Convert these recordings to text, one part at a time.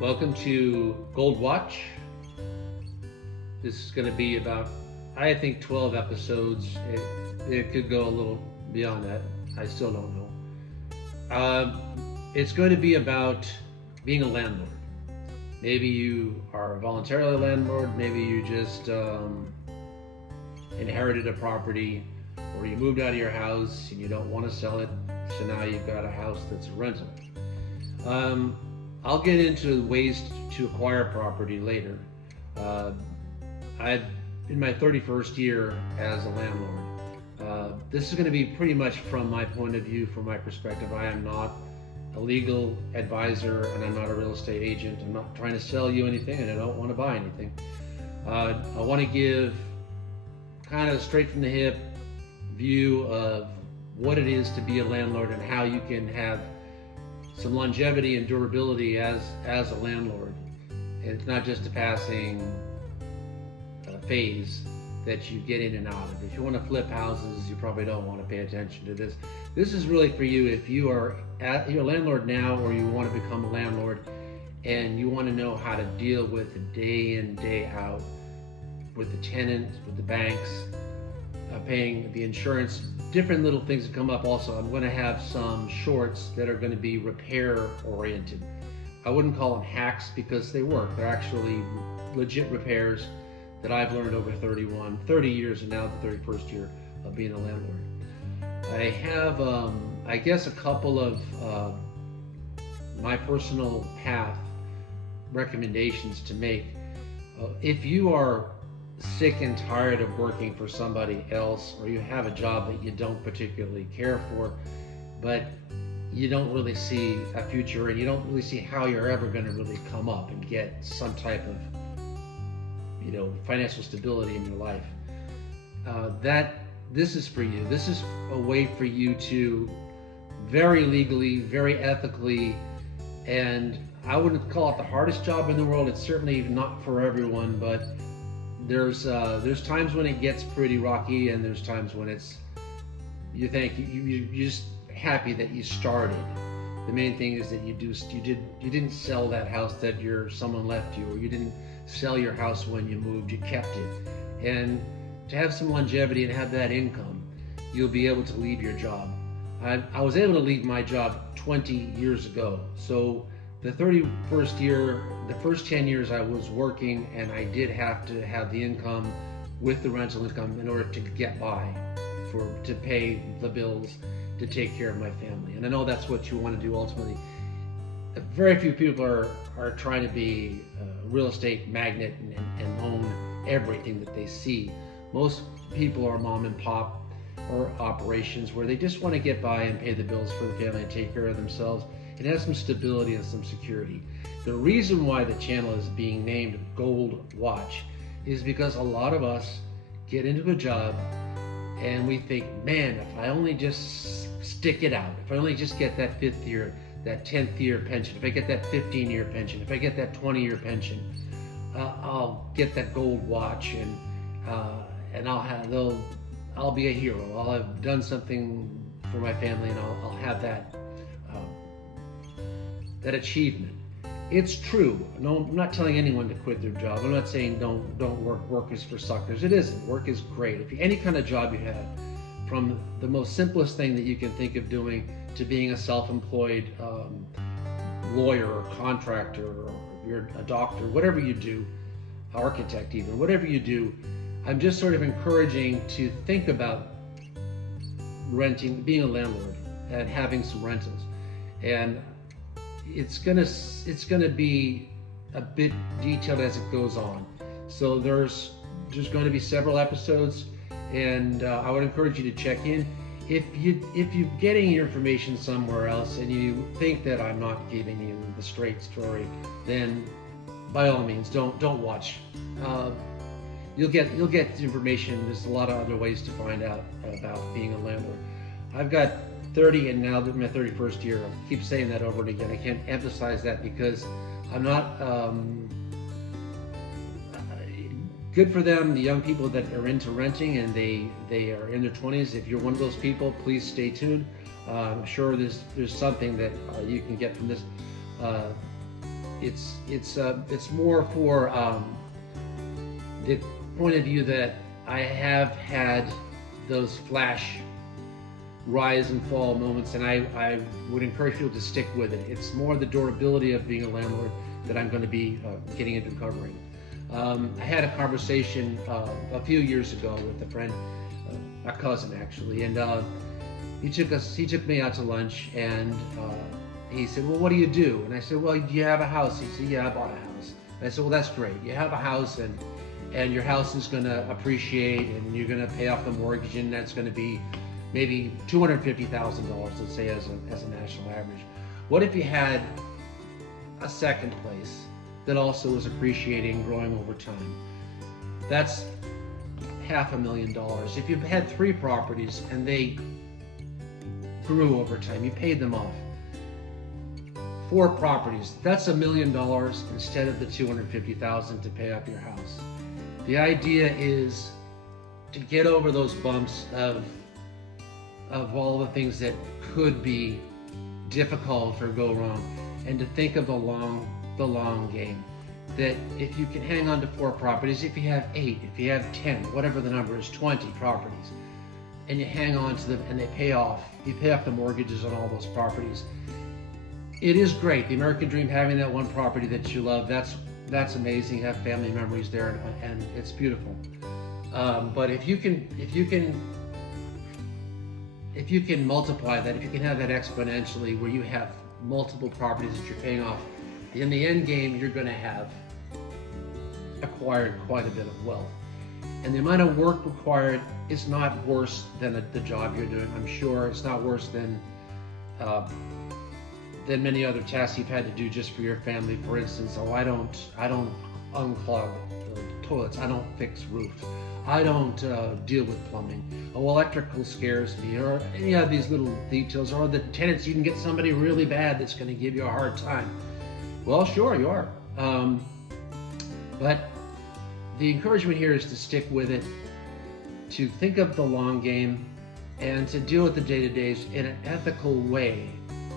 Welcome to Gold Watch. This is going to be about, I think, 12 episodes. It could go a little beyond that. I still don't know. It's going to be about being a landlord. Maybe you are a voluntarily landlord. Maybe you just inherited a property, or you moved out of your house and you don't want to sell it. So now you've got a house that's a rental. I'll get into ways to acquire property later. I'm in my 31st year as a landlord. This is going to be pretty much from my point of view, from my perspective. I am not a legal advisor and I'm not a real estate agent. I'm not trying to sell you anything and I don't want to buy anything. I want to give kind of straight from the hip view of what it is to be a landlord and how you can have some longevity and durability as a landlord. And it's not just a passing phase that you get in and out of. If you want to flip houses, you probably don't want to pay attention to this. This is really for you if you're a landlord now, or you want to become a landlord and you want to know how to deal with the day in, day out, with the tenant, with the banks, paying the insurance, different little things that come up. Also, I'm going to have some shorts that are going to be repair oriented. I wouldn't call them hacks because they work. They're actually legit repairs that I've learned over 30 years and now the 31st year of being a landlord. I have, I guess, a couple of my personal path recommendations to make. If you are sick and tired of working for somebody else, or you have a job that you don't particularly care for, but you don't really see a future and you don't really see how you're ever going to really come up and get some type of financial stability in your life, this is for you. This is a way for you to very legally, very ethically, and I wouldn't call it the hardest job in the world. It's certainly not for everyone, but there's times when it gets pretty rocky, and there's times when you're just happy that you started. The main thing is that you didn't sell that house that someone left you, or you didn't sell your house when you moved. You kept it, and to have some longevity and have that income, you'll be able to leave your job. I was able to leave my job 20 years ago, so the 31st year, the first 10 years I was working, and I did have to have the income with the rental income in order to get by, to pay the bills, to take care of my family. And I know that's what you want to do ultimately. Very few people are trying to be a real estate magnate and own everything that they see. Most people are mom and pop or operations where they just want to get by and pay the bills for the family and take care of themselves and have some stability and some security. The reason why the channel is being named Gold Watch is because a lot of us get into a job and we think, man, if I only just stick it out, if I only just get that 5th year, that 10th year pension, if I get that 15-year pension, if I get that 20-year pension, I'll get that gold watch, and I'll be a hero. I'll have done something for my family, and I'll have that achievement. It's true. No, I'm not telling anyone to quit their job. I'm not saying don't work. Work is for suckers. It isn't. Work is great. If any kind of job you have, from the most simplest thing that you can think of doing to being a self-employed lawyer or contractor, or you're a doctor, whatever you do, architect even, whatever you do, I'm just sort of encouraging to think about renting, being a landlord, and having some rentals. And it's gonna be a bit detailed as it goes on. So there's going to be several episodes, and I would encourage you to check in. If you're getting your information somewhere else and you think that I'm not giving you the straight story, then by all means don't watch. You'll get the information. There's a lot of other ways to find out about being a landlord. I've got 30 and now my 31st year. I keep saying that over and again. I can't emphasize that because I'm not good for them, the young people that are into renting and they are in their 20s. If you're one of those people, please stay tuned. I'm sure there's something that you can get from this. It's more for the point of view that I have had those flash rise and fall moments, and I would encourage people to stick with it. It's more the durability of being a landlord that I'm going to be getting into covering. I had a conversation a few years ago with a friend, a cousin actually, and he took me out to lunch, and he said, "Well, what do you do?" And I said, "Well, do you have a house?" He said, "Yeah, I bought a house." And I said, "Well, that's great. You have a house, and your house is going to appreciate, and you're going to pay off the mortgage, and that's going to be maybe $250,000, let's say, as a national average. What if you had a second place that also was appreciating, growing over time? That's $500,000. If you had 3 properties and they grew over time, you paid them off. 4 properties, that's $1 million instead of the $250,000 to pay off your house. The idea is to get over those bumps of all the things that could be difficult or go wrong, and to think of the long game. That if you can hang on to 4 properties, if you have 8, if you have 10, whatever the number is, 20 properties, and you hang on to them and they pay off, you pay off the mortgages on all those properties. It is great. The American dream, having that one property that you love, that's amazing. You have family memories there, and it's beautiful. But if you can multiply that, if you can have that exponentially, where you have multiple properties that you're paying off, in the end game, you're going to have acquired quite a bit of wealth. And the amount of work required is not worse than the job you're doing. I'm sure it's not worse than many other tasks you've had to do just for your family. For instance, I don't unclog toilets. I don't fix roofs. I don't deal with plumbing. Electrical scares me, or any of these little details, or the tenants. You can get somebody really bad that's going to give you a hard time. Well, sure, you are. But the encouragement here is to stick with it, to think of the long game, and to deal with the day-to-days in an ethical way.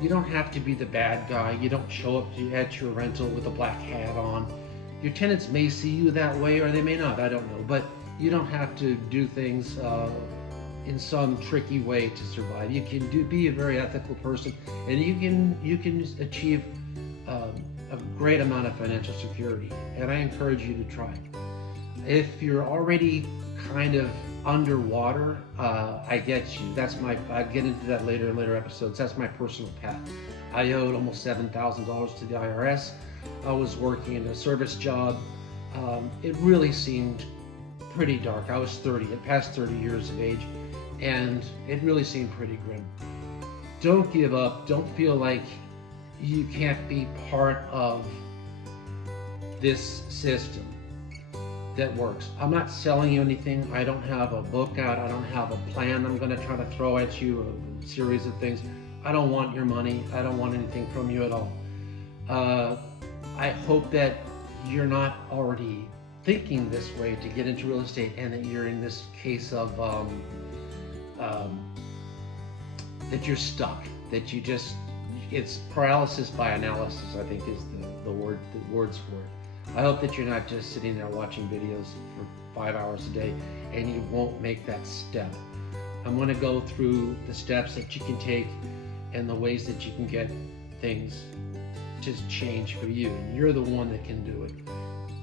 You don't have to be the bad guy. You don't show up at your rental with a black hat on. Your tenants may see you that way, or they may not. I don't know. But you don't have to do things in some tricky way to survive. You can be a very ethical person, and you can achieve a great amount of financial security. And I encourage you to try. If you're already kind of underwater, I get you. I'll get into that later in later episodes. That's my personal path. I owed almost $7,000 to the IRS. I was working in a service job. It really seemed pretty dark. I was 30, past 30 years of age, and it really seemed pretty grim. Don't give up. Don't feel like you can't be part of this system that works. I'm not selling you anything. I don't have a book out. I don't have a plan I'm going to try to throw at you, a series of things. I don't want your money. I don't want anything from you at all. I hope that you're not already thinking this way to get into real estate, and that you're in this case of that you're stuck, that you just, it's paralysis by analysis, I think is the words for it. I hope that you're not just sitting there watching videos for 5 hours a day and you won't make that step. I'm going to go through the steps that you can take and the ways that you can get things to change for you. And you're the one that can do it.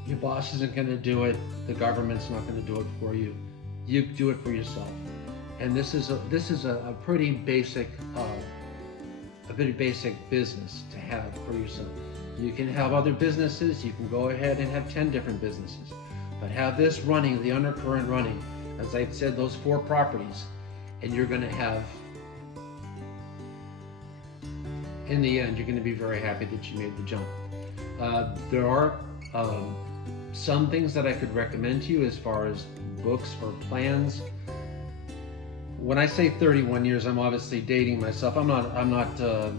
Your boss isn't going to do it. The government's not going to do it for you. You do it for yourself. And this is a pretty basic business to have for yourself. You can have other businesses. You can go ahead and have 10 different businesses, but have this running, the undercurrent running. As I said, those 4 properties, and you're going to have, in the end, you're going to be very happy that you made the jump. There are some things that I could recommend to you as far as books or plans. When I say 31 years, I'm obviously dating myself. I'm not a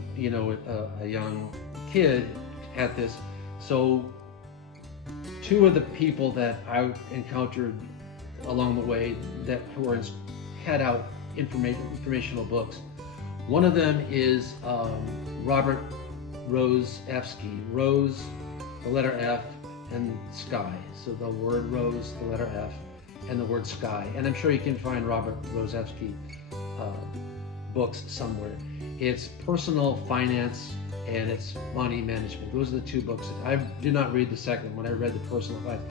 young kid at this. So 2 of the people that I encountered along the way who had out informational books. One of them is Robert Rosevsky. Rose the letter F, and sky. So the word rose, the letter F, and the word sky. And I'm sure you can find Robert Rosevsky books somewhere. It's personal finance and it's money management. Those are the two books. I did not read the second one. I read the personal finance.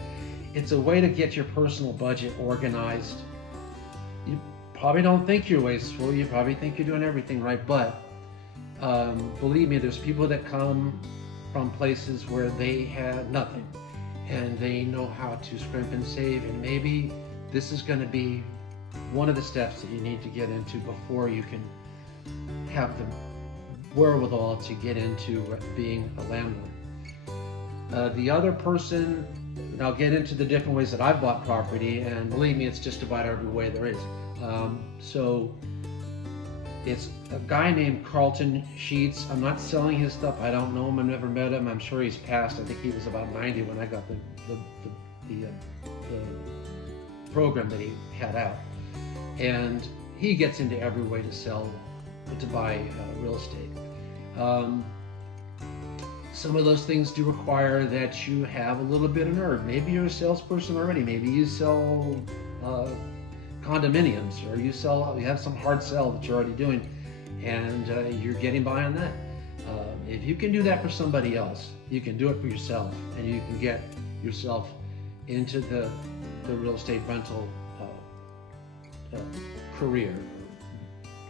It's a way to get your personal budget organized. You probably don't think you're wasteful. You probably think you're doing everything right, but believe me, there's people that come from places where they had nothing and they know how to scrimp and save, and maybe this is going to be one of the steps that you need to get into before you can have the wherewithal to get into being a landlord. The other person, and I'll get into the different ways that I've bought property, and believe me, it's just about every way there is. So it's a guy named Carlton Sheets. I'm not selling his stuff. I don't know him. I've never met him. I'm sure he's passed. I think he was about 90 when I got the program that he had out. And he gets into every way to sell, to buy real estate. Some of those things do require that you have a little bit of nerve. Maybe you're a salesperson already. Maybe you sell condominiums, or you have some hard sell that you're already doing, and you're getting by on that. If you can do that for somebody else, you can do it for yourself, and you can get yourself into the real estate rental career.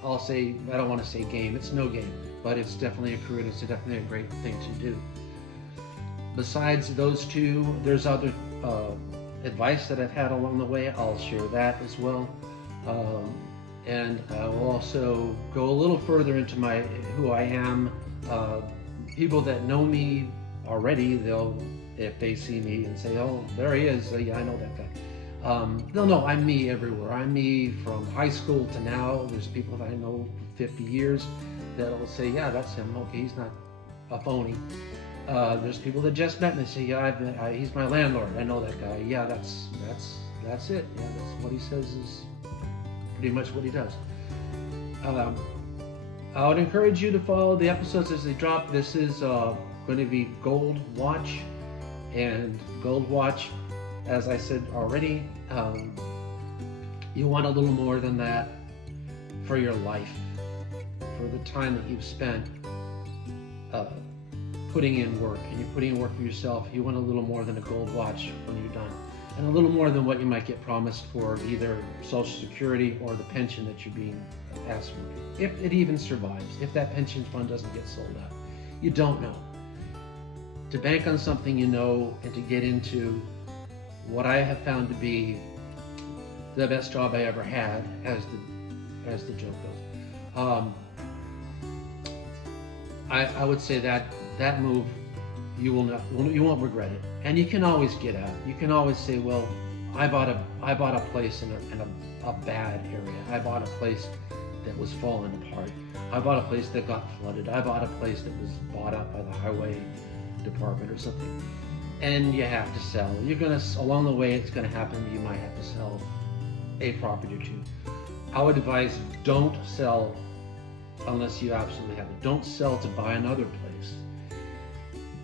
I'll say, I don't want to say game, it's no game, but it's definitely a career, and it's definitely a great thing to do. Besides those two, there's other advice that I've had along the way. I'll share that as well. And I will also go a little further into who I am. People that know me already, if they see me and say, oh, there he is, yeah, I know that guy. They'll know I'm me everywhere. I'm me from high school to now. There's people that I know for 50 years that'll say, yeah, that's him. Okay, he's not a phony. There's people that just met and they say, yeah, he's my landlord. I know that guy. Yeah, that's it. Yeah, that's what he says is pretty much what he does. I would encourage you to follow the episodes as they drop. This is going to be Gold Watch, and Gold Watch, as I said already, you want a little more than that for your life, for the time that you've spent putting in work, and you're putting in work for yourself. You want a little more than a gold watch when you're done, and a little more than what you might get promised for either Social Security or the pension that you're being asked for, if it even survives, if that pension fund doesn't get sold out. You don't know. To bank on something you know, and to get into what I have found to be the best job I ever had, as the joke goes. I would say that move, you won't regret it, and you can always get out. You can always say, well, I bought a place in a bad area. I bought a place that was falling apart. I bought a place that got flooded. I bought a place that was bought up by the highway department or something. And you have to sell. Along the way, it's gonna happen. You might have to sell a property or two. I would advise, don't sell unless you absolutely have to. Don't sell to buy another place.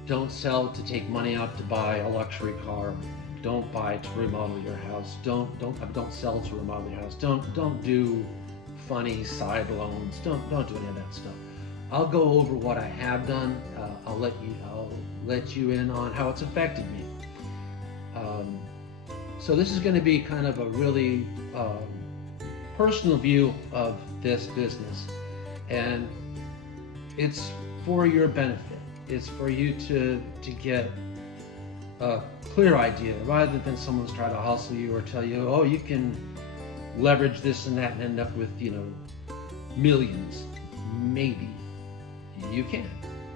Don't sell to take money out to buy a luxury car. Don't buy to remodel your house. Don't sell to remodel your house. Don't do funny side loans. Don't do any of that stuff. I'll go over what I have done. I'll let you in on how it's affected me. So this is going to be kind of a really personal view of this business, and it's for your benefit. It's for you to get a clear idea, rather than someone's trying to hustle you or tell you, oh, you can leverage this and that and end up with, millions. Maybe you can,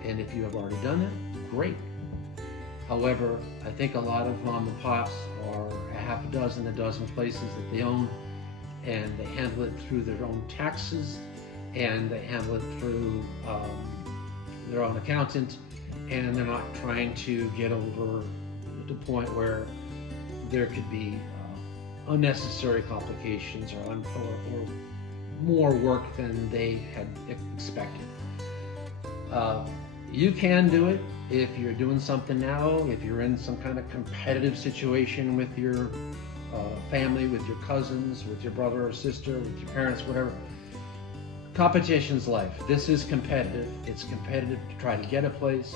and if you have already done it, great. However, I think a lot of mom and pops are a dozen places that they own, and they handle it through their own taxes, and they handle it through their own accountant, and they're not trying to get over the point where there could be unnecessary complications or more work than they had expected. You can do it. if you're doing something now, if you're in some kind of competitive situation with your family, with your cousins, with your brother or sister, with your parents, whatever. Competition's life. This is competitive. It's competitive to try to get a place.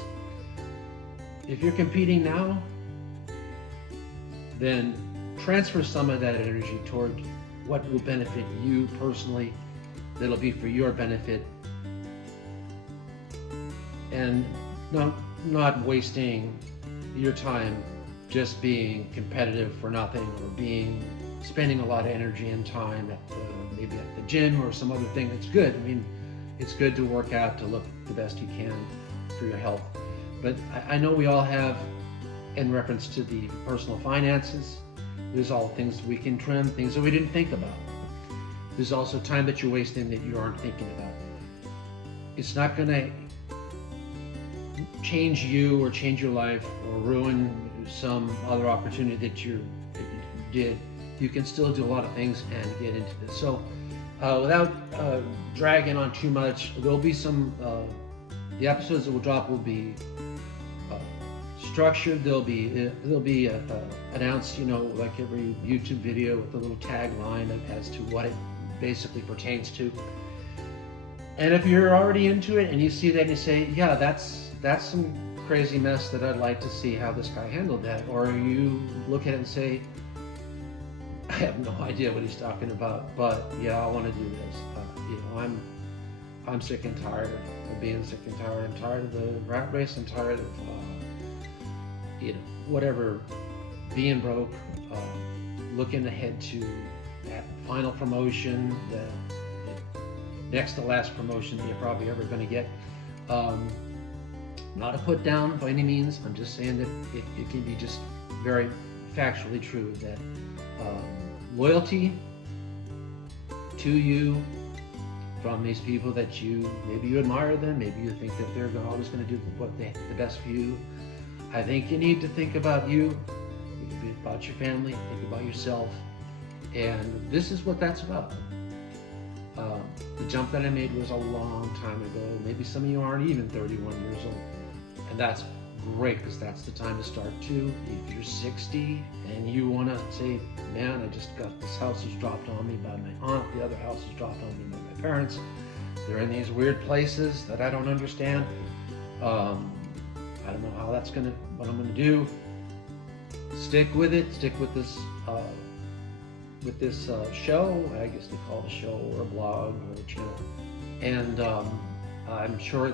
If you're competing now, then transfer some of that energy toward what will benefit you personally, that'll be for your benefit, and not wasting your time just being competitive for nothing, or spending a lot of energy and time at maybe at the gym or some other thing. It's good. I mean, it's good to work out to look the best you can for your health. But I know we all have, in reference to the personal finances, there's all things we can trim, things that we didn't think about. There's also time that you're wasting that you aren't thinking about. It's not going to change you or change your life or ruin some other opportunity that you did. You can still do a lot of things and get into this. So without dragging on too much, there'll be some, the episodes that will drop will be structured. They'll be announced, like every YouTube video, with a little tagline as to what it basically pertains to. And if you're already into it and you see that and you say, yeah, that's some crazy mess that I'd like to see how this guy handled that, or you look at it and say, I have no idea what he's talking about, but yeah, I want to do this. I'm sick and tired of being sick and tired. I'm tired of the rat race. I'm tired of whatever, being broke, looking ahead to that final promotion, the next to last promotion that you're probably ever going to get. Not a put down by any means. I'm just saying that it can be just very factually true that loyalty to you from these people that maybe you admire them, maybe you think that they're always going to do the best for you. I think you need to think about you, about your family, think about yourself, and this is what that's about. The jump that I made was a long time ago. Maybe some of you aren't even 31 years old, and that's great, because that's the time to start too. If you're 60 and you want to say, man, I just got this house was dropped on me by my aunt, the other house was dropped on me by my parents, they're in these weird places that I don't understand. I don't know what I'm gonna do. Stick with it. Stick with this show. I guess they call it a show or a blog or a channel. And I'm sure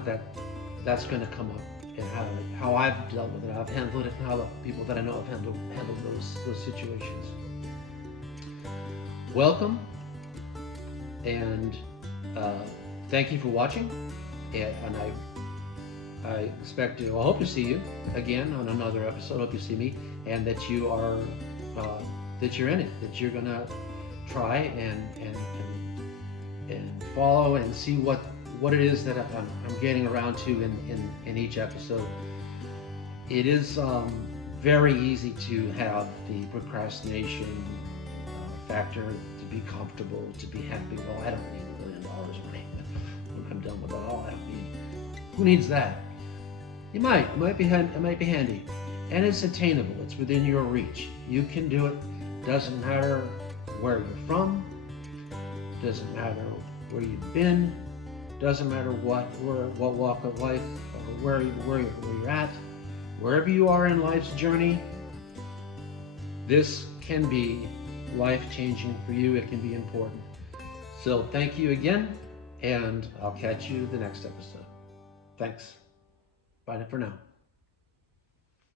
that's going to come up, and how I've dealt with it, I've handled it, and how the people that I know have handled those situations. Welcome, and thank you for watching. And I hope to see you again on another episode. I hope you see me, and that you are, that you're in it, that you're gonna try and follow and see what it is that I'm getting around to in each episode. It is very easy to have the procrastination factor, to be comfortable, to be happy. Well, I don't need $1 million when I'm done with it all. I don't need. Who needs that? It might be handy, and it's attainable. It's within your reach. You can do it. Doesn't matter where you're from. Doesn't matter where you've been. Doesn't matter what walk of life or where you're at. Wherever you are in life's journey, this can be life-changing for you. It can be important. So thank you again, and I'll catch you the next episode. Thanks. Bye for now.